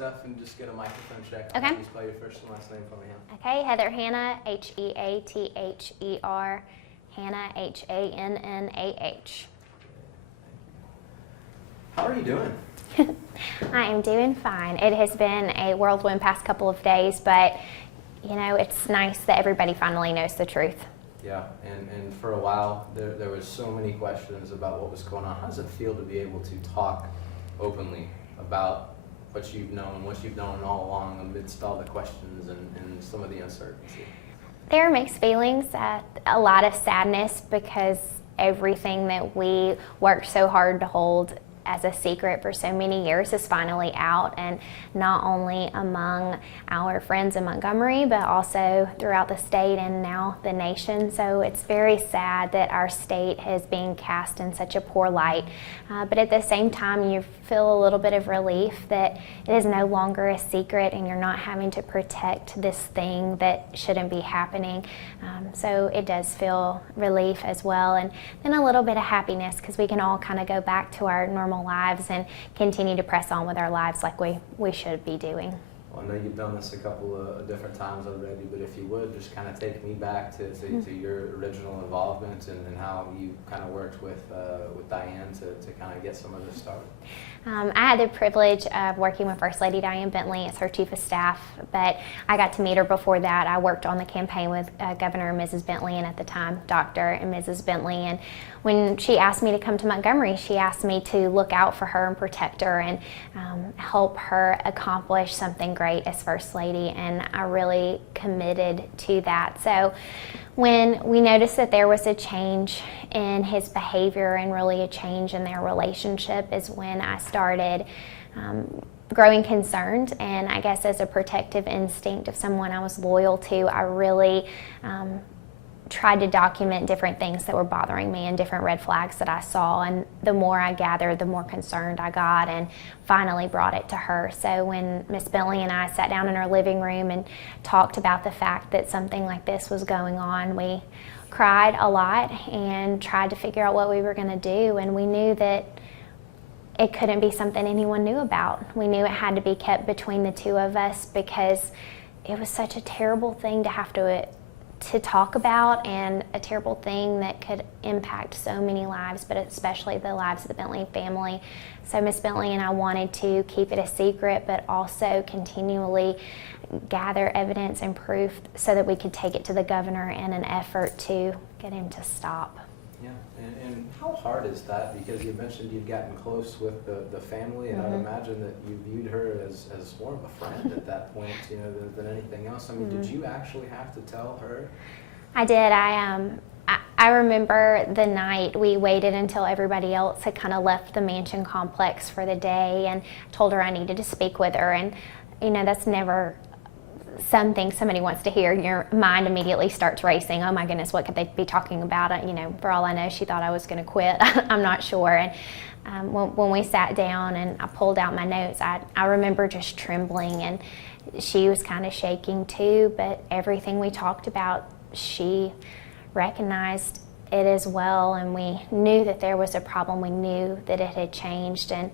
stuff and just get a microphone check. Okay. Please spell your first and last name for me, Hannah. Okay, Heather Hannah, Heather, Hannah, Hannah. How are you doing? I am doing fine. It has been a whirlwind past couple of days, but you know, it's nice that everybody finally knows the truth. Yeah, and for a while there was so many questions about what was going on. How does it feel to be able to talk openly about what you've known all along amidst all the questions and some of the uncertainty? There are mixed feelings, a lot of sadness because everything that we worked so hard to hold as a secret for so many years is finally out, and not only among our friends in Montgomery, but also throughout the state and now the nation. So it's very sad that our state is being cast in such a poor light. But at the same time, you feel a little bit of relief that it is no longer a secret and you're not having to protect this thing that shouldn't be happening. So it does feel relief as well, and then a little bit of happiness because we can all kind of go back to our normal lives and continue to press on with our lives like we should be doing. Well, I know you've done this a couple of different times already, but if you would just kind of take me back to your original involvement and how you kind of worked with Diane to kind of get some of this started. I had the privilege of working with First Lady Diane Bentley as her chief of staff, but I got to meet her before that. I worked on the campaign with Governor and Mrs. Bentley, and at the time, Dr. and Mrs. Bentley. And when she asked me to come to Montgomery, she asked me to look out for her and protect her and help her accomplish something great as First Lady, and I really committed to that. So when we noticed that there was a change in his behavior and really a change in their relationship is when I started growing concerned, and I guess as a protective instinct of someone I was loyal to, I really tried to document different things that were bothering me and different red flags that I saw, and the more I gathered, the more concerned I got, and finally brought it to her. So when Miss Bentley and I sat down in our living room and talked about the fact that something like this was going on, we cried a lot and tried to figure out what we were going to do, and we knew that it couldn't be something anyone knew about. We knew it had to be kept between the two of us because it was such a terrible thing to have to talk about, and a terrible thing that could impact so many lives, but especially the lives of the Bentley family. So Miss Bentley and I wanted to keep it a secret, but also continually gather evidence and proof so that we could take it to the governor in an effort to get him to stop. Yeah, and how hard is that? Because you mentioned you'd gotten close with the family, and Mm-hmm. I'd imagine that you viewed her as more of a friend at that point, you know, than anything else. I mean, Mm-hmm. did you actually have to tell her? I did. I remember the night we waited until everybody else had kind of left the mansion complex for the day, and told her I needed to speak with her. And you know, that's never something somebody wants to hear. Your mind immediately starts racing. Oh my goodness, what could they be talking about? You know, for all I know, she thought I was going to quit. I'm not sure. And when we sat down and I pulled out my notes, I remember just trembling, and she was kind of shaking too, but everything we talked about, she recognized it as well, and we knew that there was a problem. We knew that it had changed, and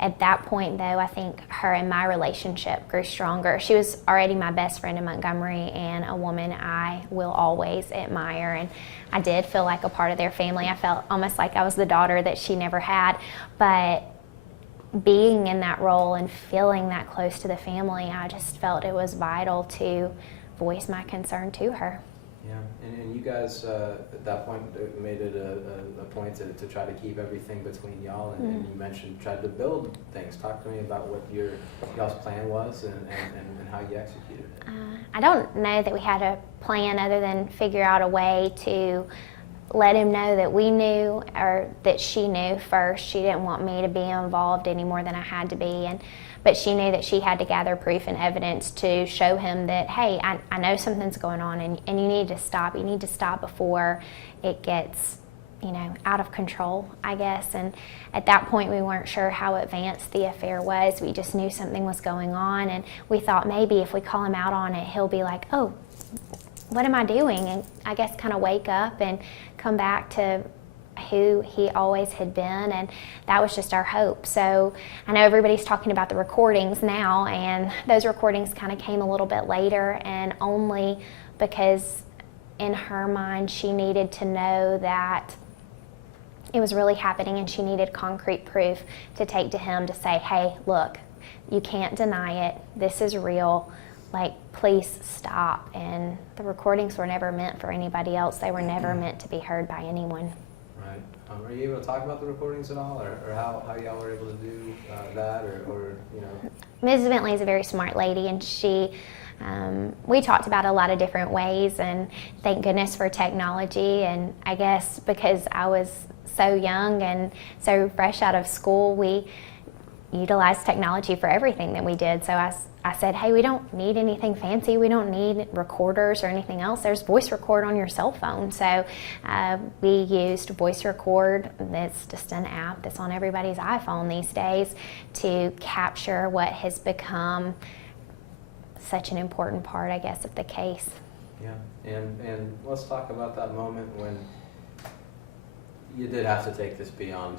at that point, though, I think her and my relationship grew stronger. She was already my best friend in Montgomery and a woman I will always admire, and I did feel like a part of their family. I felt almost like I was the daughter that she never had, but being in that role and feeling that close to the family, I just felt it was vital to voice my concern to her. Yeah, and you guys at that point made it a point to try to keep everything between y'all, and you mentioned tried to build things. Talk to me about what y'all's plan was and how you executed it. I don't know that we had a plan other than figure out a way to let him know that we knew, or that she knew first. She didn't want me to be involved any more than I had to be, but she knew that she had to gather proof and evidence to show him that, hey, I know something's going on, and you need to stop. You need to stop before it gets, you know, out of control, I guess. And at that point, we weren't sure how advanced the affair was. We just knew something was going on, and we thought maybe if we call him out on it, he'll be like, oh, what am I doing? And I guess kind of wake up and come back to who he always had been, and that was just our hope. So I know everybody's talking about the recordings now, and those recordings kind of came a little bit later, and only because in her mind she needed to know that it was really happening, and she needed concrete proof to take to him to say, hey, look, you can't deny it, this is real, like, please stop. And the recordings were never meant for anybody else. They were never meant to be heard by anyone. Right. Are you able to talk about the recordings at all, or how y'all were able to do that, or you know? Mrs. Bentley is a very smart lady, and she, we talked about a lot of different ways, and thank goodness for technology. And I guess because I was so young and so fresh out of school, we utilized technology for everything that we did. So I said, hey, we don't need anything fancy. We don't need recorders or anything else. There's voice record on your cell phone. So we used voice record. It's just an app that's on everybody's iPhone these days to capture what has become such an important part, I guess, of the case. Yeah, and let's talk about that moment when you did have to take this beyond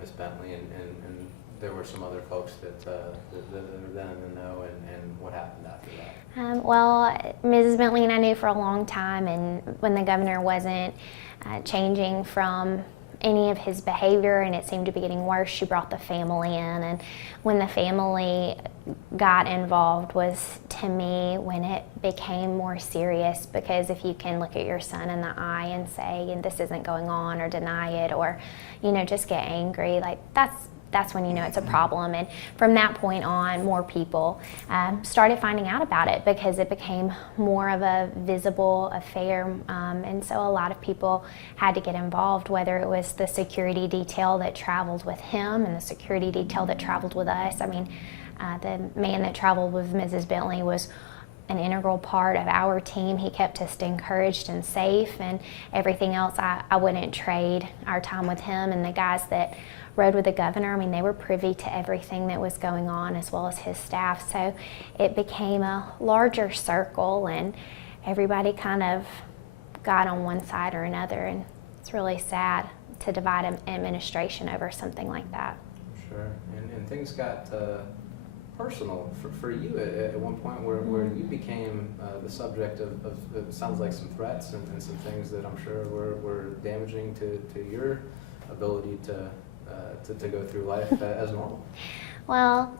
Miss Bentley, and there were some other folks that were then in the know, and what happened after that? Well, Mrs. Bentley and I knew for a long time, and when the governor wasn't changing from any of his behavior and it seemed to be getting worse, she brought the family in. And when the family got involved was, to me, when it became more serious, because if you can look at your son in the eye and say, and this isn't going on, or deny it, or, you know, just get angry, like that's when you know it's a problem. And from that point on, more people started finding out about it because it became more of a visible affair. And so a lot of people had to get involved, whether it was the security detail that traveled with him and the security detail that traveled with us. I mean, the man that traveled with Mrs. Bentley was an integral part of our team. He kept us encouraged and safe, and everything else, I wouldn't trade our time with him. And the guys that rode with the governor, I mean, they were privy to everything that was going on, as well as his staff. So it became a larger circle, and everybody kind of got on one side or another, and it's really sad to divide an administration over something like that. Sure, and things got personal for you at one point, where you became the subject of it sounds like some threats and some things that I'm sure were damaging to your ability to go through life as normal. Well,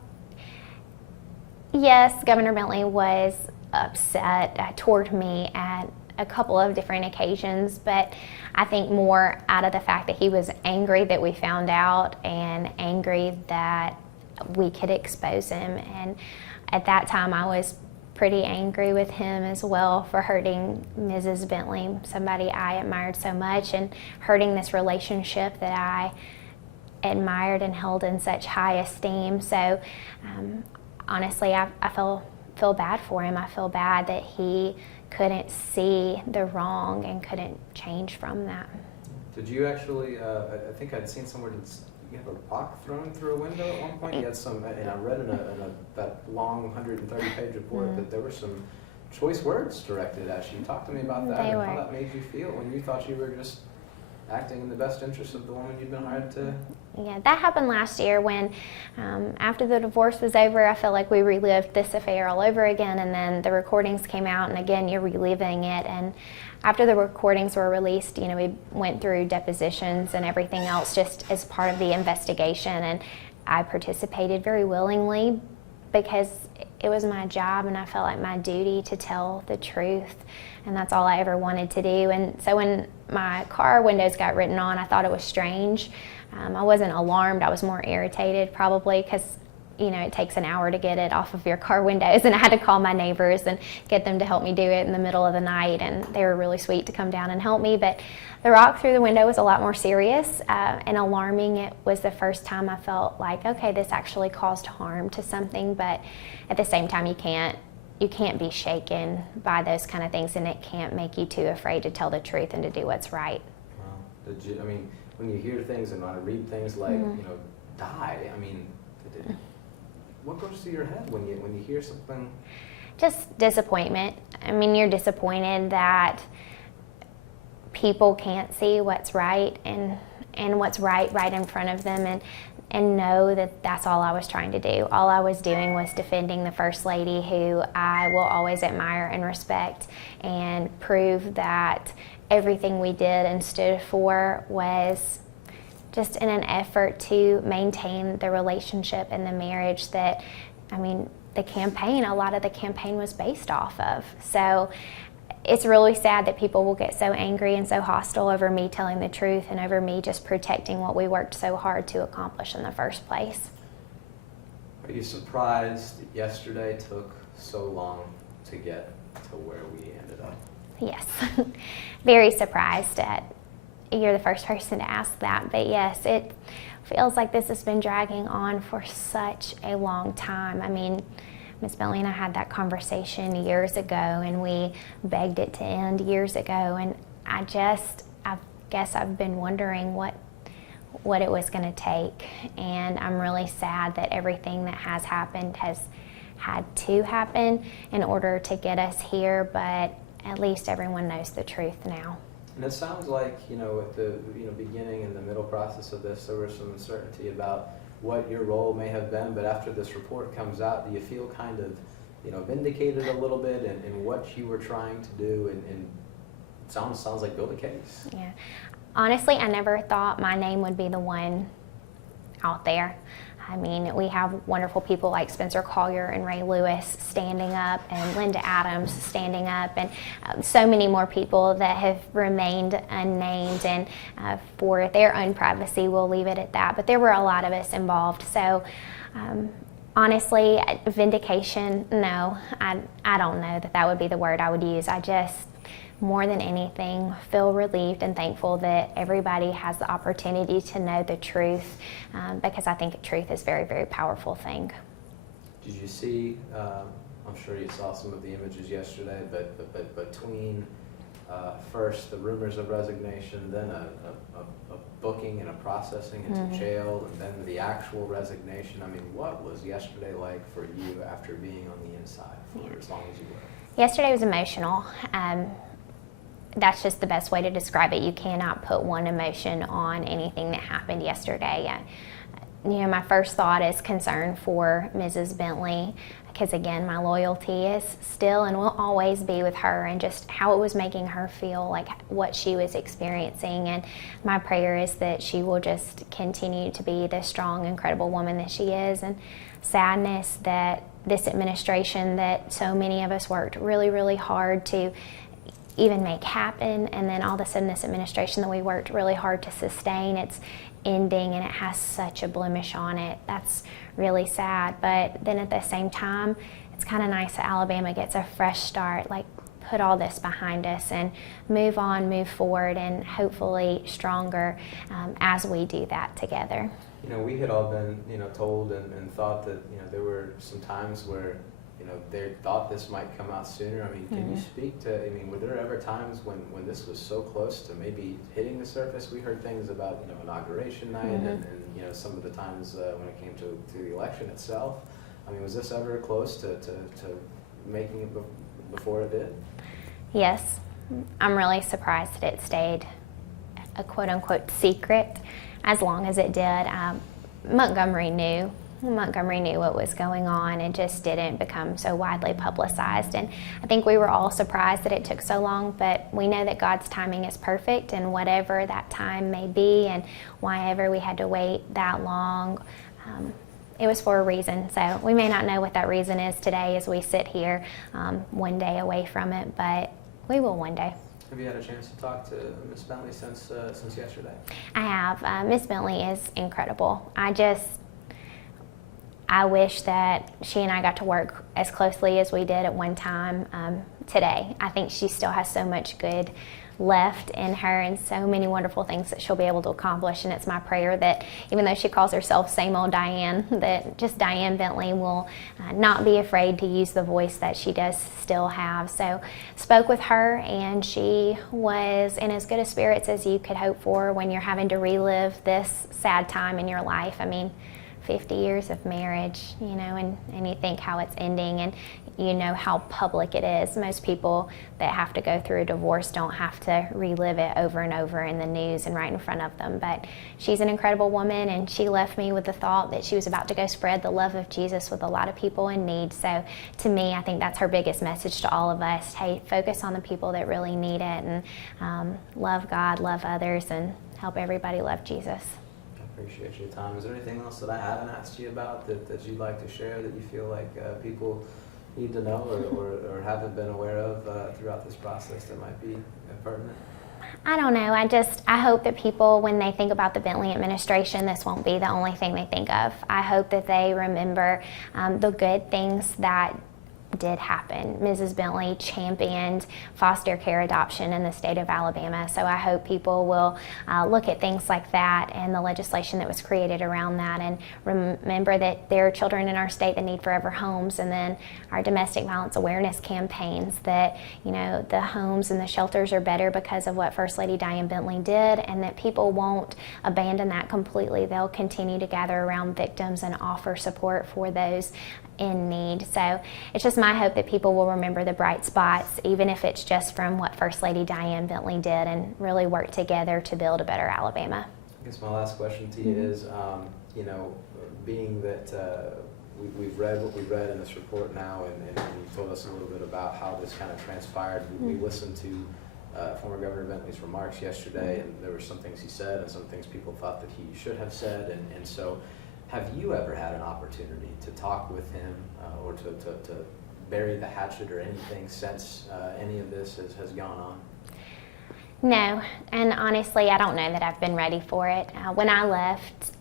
yes, Governor Bentley was upset toward me at a couple of different occasions, but I think more out of the fact that he was angry that we found out, and angry that we could expose him. And at that time I was pretty angry with him as well for hurting Mrs. Bentley, somebody I admired so much, and hurting this relationship that I admired and held in such high esteem. So honestly, I feel bad for him. I feel bad that he couldn't see the wrong and couldn't change from that. Did you actually, I think I'd seen somewhere you have a rock thrown through a window at one point? You had some, and I read in that long 130-page report that there were some choice words directed at you. Talk to me about that and how that made you feel when you thought you were just acting in the best interest of the woman you've been hired to. Yeah, that happened last year when, after the divorce was over, I felt like we relived this affair all over again, and then the recordings came out, and again, you're reliving it. And after the recordings were released, you know, we went through depositions and everything else just as part of the investigation, and I participated very willingly because it was my job, and I felt like my duty to tell the truth, and that's all I ever wanted to do. And so when my car windows got written on, I thought it was strange. I wasn't alarmed. I was more irritated, probably, because, you know, it takes an hour to get it off of your car windows, and I had to call my neighbors and get them to help me do it in the middle of the night, and they were really sweet to come down and help me. But the rock through the window was a lot more serious and alarming. It was the first time I felt like, okay, this actually caused harm to something, but at the same time, you can't be shaken by those kind of things, and it can't make you too afraid to tell the truth and to do what's right. Wow. I mean, when you hear things and when I read things like, you know, die, I mean, what goes through your head when you hear something? Just disappointment. I mean, you're disappointed that people can't see what's right, and and what's right in front of them, and know that that's all I was trying to do. All I was doing was defending the First Lady, who I will always admire and respect, and prove that everything we did and stood for was just in an effort to maintain the relationship and the marriage that, I mean, the campaign, a lot of the campaign was based off of. So it's really sad that people will get so angry and so hostile over me telling the truth and over me just protecting what we worked so hard to accomplish in the first place. Are you surprised that yesterday took so long to get to where we ended up? Yes, very surprised. You're the first person to ask that, but yes, it feels like this has been dragging on for such a long time. I mean, Ms. Bentley and I had that conversation years ago, and we begged it to end years ago, and I guess I've been wondering what it was going to take, and I'm really sad that everything that has happened has had to happen in order to get us here, but at least everyone knows the truth now. And it sounds like, at the beginning and the middle process of this, there was some uncertainty about what your role may have been, but after this report comes out, do you feel kind of, vindicated a little bit in what you were trying to do, and it sounds like build a case? Yeah. Honestly, I never thought my name would be the one out there. I mean, we have wonderful people like Spencer Collier and Ray Lewis standing up, and Linda Adams standing up, and so many more people that have remained unnamed, and for their own privacy, we'll leave it at that. But there were a lot of us involved. So honestly, vindication, no, I don't know that would be the word I would use. I just, more than anything, feel relieved and thankful that everybody has the opportunity to know the truth, because I think truth is a very, very powerful thing. Did you see, I'm sure you saw some of the images yesterday, but between first the rumors of resignation, then a booking and a processing into jail, and then the actual resignation, I mean, what was yesterday like for you after being on the inside for as long as you were? Yesterday was emotional. That's just the best way to describe it. You cannot put one emotion on anything that happened yesterday. My first thought is concern for Mrs. Bentley, because again, my loyalty is still and will always be with her, and just how it was making her feel, like what she was experiencing. And my prayer is that she will just continue to be the strong, incredible woman that she is. And sadness that this administration that so many of us worked really, really hard to even make happen, and then all of a sudden this administration that we worked really hard to sustain, it's ending, and it has such a blemish on it. That's really sad. But then at the same time, it's kind of nice that Alabama gets a fresh start, like put all this behind us and move on, move forward, and hopefully stronger as we do that together. We had all been, told and thought that, there were some times where they thought this might come out sooner. I mean, can you speak to, were there ever times when this was so close to maybe hitting the surface? We heard things about, inauguration night and some of the times when it came to the election itself. I mean, was this ever close to making it before it did? Yes. I'm really surprised that it stayed a quote-unquote secret as long as it did. Montgomery knew what was going on, and just didn't become so widely publicized. And I think we were all surprised that it took so long, but we know that God's timing is perfect, and whatever that time may be and why ever we had to wait that long, it was for a reason. So we may not know what that reason is today as we sit here one day away from it, but we will one day. Have you had a chance to talk to Ms. Bentley since yesterday? I have. Ms. Bentley is incredible. I wish that she and I got to work as closely as we did at one time today. I think she still has so much good left in her, and so many wonderful things that she'll be able to accomplish. And it's my prayer that even though she calls herself same old Diane, that just Diane Bentley will not be afraid to use the voice that she does still have. So spoke with her, and she was in as good a spirits as you could hope for when you're having to relive this sad time in your life. I mean, 50 years of marriage, and you think how it's ending, and you know how public it is. Most people that have to go through a divorce don't have to relive it over and over in the news and right in front of them. But she's an incredible woman, and she left me with the thought that she was about to go spread the love of Jesus with a lot of people in need. So to me, I think that's her biggest message to all of us. Hey, focus on the people that really need it, and love God, love others, and help everybody love Jesus. I appreciate your time. Is there anything else that I haven't asked you about that you'd like to share that you feel like people need to know or haven't been aware of throughout this process that might be pertinent? I don't know. I hope that people, when they think about the Bentley administration, this won't be the only thing they think of. I hope that they remember the good things that did happen. Mrs. Bentley championed foster care adoption in the state of Alabama, so I hope people will look at things like that and the legislation that was created around that, and remember that there are children in our state that need forever homes, and then our domestic violence awareness campaigns, that the homes and the shelters are better because of what First Lady Diane Bentley did, and that people won't abandon that completely. They'll continue to gather around victims and offer support for those in need. So it's just my hope that people will remember the bright spots, even if it's just from what First Lady Diane Bentley did, and really work together to build a better Alabama. I guess my last question to you is, being that we've read what we read in this report now, and you told us a little bit about how this kind of transpired. We listened to former Governor Bentley's remarks yesterday, and there were some things he said and some things people thought that he should have said, and so have you ever had an opportunity to talk with him or to bury the hatchet or anything since any of this has gone on? No, and honestly, I don't know that I've been ready for it. When I left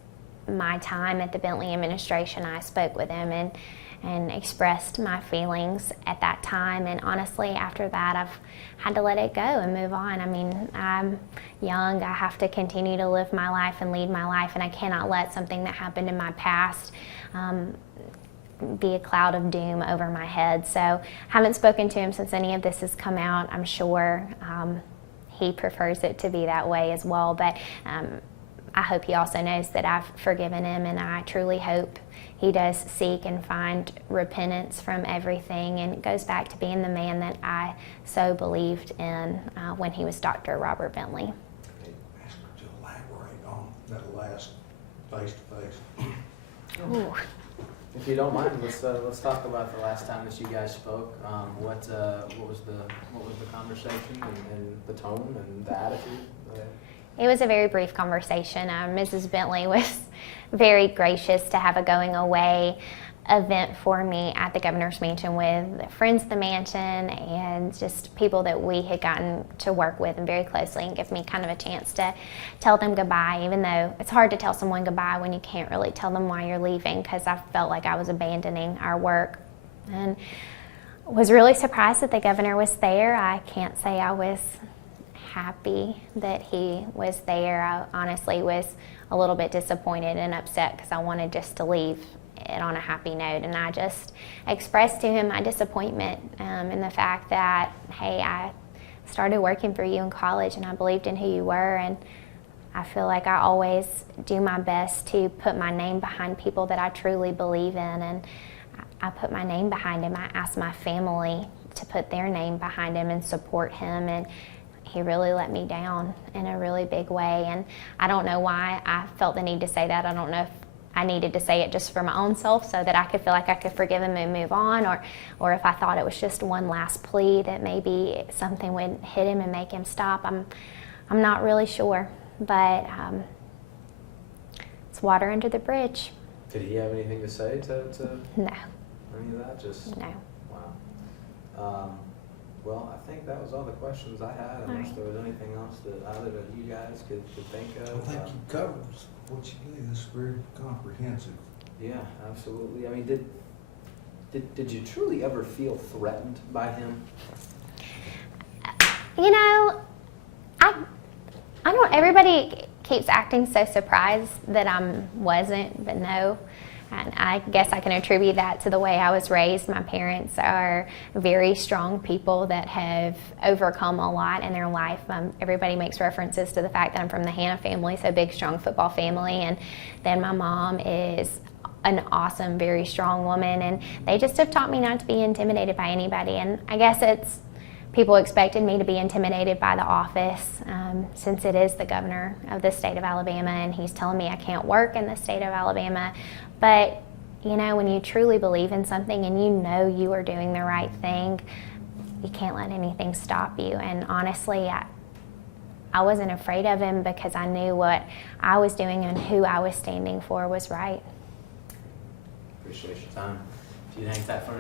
my time at the Bentley administration, I spoke with him and expressed my feelings at that time, and honestly, after that, I've had to let it go and move on. I mean, I'm young, I have to continue to live my life and lead my life, and I cannot let something that happened in my past be a cloud of doom over my head. So I haven't spoken to him since any of this has come out. I'm sure he prefers it to be that way as well, but I hope he also knows that I've forgiven him, and I truly hope he does seek and find repentance from everything, and it goes back to being the man that I so believed in when he was Dr. Robert Bentley. Ask her to elaborate on that last face-to-face. Ooh. If you don't mind, let's talk about the last time that you guys spoke. What was the conversation and the tone and the attitude? It was a very brief conversation. Mrs. Bentley was very gracious to have a going away event for me at the governor's mansion with friends of the mansion and just people that we had gotten to work with and very closely, and give me kind of a chance to tell them goodbye, even though it's hard to tell someone goodbye when you can't really tell them why you're leaving, because I felt like I was abandoning our work. And was really surprised that the governor was there. I can't say I was happy that he was there. I honestly was a little bit disappointed and upset because I wanted just to leave it on a happy note, and I just expressed to him my disappointment in the fact that, hey, I started working for you in college and I believed in who you were, and I feel like I always do my best to put my name behind people that I truly believe in, and I put my name behind him. I asked my family to put their name behind him and support him, and he really let me down in a really big way, and I don't know why I felt the need to say that. I don't know if I needed to say it just for my own self so that I could feel like I could forgive him and move on, or if I thought it was just one last plea that maybe something would hit him and make him stop. I'm not really sure, but it's water under the bridge. Did he have anything to say to No. any of that? Just No. Wow. Well, I think that was all the questions I had, unless there was anything else that either of you guys could think of. I think you covered what you do. It's very comprehensive. Yeah, absolutely. I mean, did you truly ever feel threatened by him? You know, I don't, everybody keeps acting so surprised that I wasn't, but no. And I guess I can attribute that to the way I was raised. My parents are very strong people that have overcome a lot in their life. Everybody makes references to the fact that I'm from the Hanna family, so big, strong football family. And then my mom is an awesome, very strong woman, and they just have taught me not to be intimidated by anybody. And I guess it's people expected me to be intimidated by the office since it is the governor of the state of Alabama, and he's telling me I can't work in the state of Alabama. But you know, when you truly believe in something and you know you are doing the right thing, you can't let anything stop you. And honestly, I wasn't afraid of him because I knew what I was doing and who I was standing for was right. Appreciate your time. Do you think that for